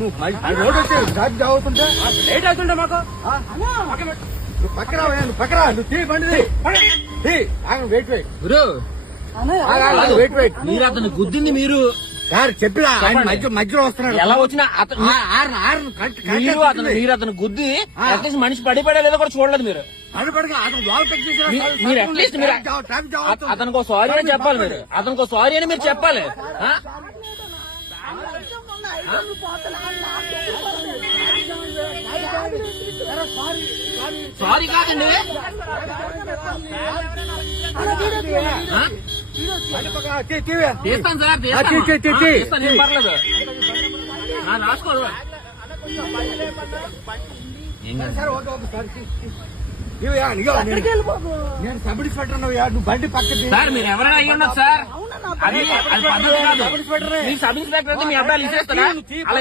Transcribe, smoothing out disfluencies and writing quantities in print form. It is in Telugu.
నువ్వు రోడ్ వచ్చి ట్రాఫిక్ అవుతుంటే లేట్ అవుతుంటే మాకు నువ్వు పక్కరా నువ్వు పక్కరా నువ్వు తీ బండి వెయిట్ గురు వెయిట్ మీరు అతను గుద్దింది మీరు సార్ చెప్పిరా ఆయన మధ్యలో వస్తున్నాడు ఎలా వచ్చినా మీరు అతను గుద్ది అట్లీస్ట్ మనిషి పడిపోయలేదో కూడా చూడలేదు మీరు. మీరు అట్లీస్ట్ మీరు అతనికి సారీ అని చెప్పాలి. మీరు అతనికి సారీ అని మీరు చెప్పాలి. సారీ కాదండి, తీస్తాను సార్, తీస్తాను, ఏం పర్లేదు. రాసుకోరు నేను సబ్ ఇన్స్పెక్టర్ నువ్వు బండి పక్కన సార్. మీరు ఎవరైనా అయ్యి ఉండదు సార్, అది పద్ధతి కాదు. మీ సబ్ ఇన్స్పెక్టర్ అయితే మీ అబ్బాయిలు ఇచ్చేస్తారా? అలా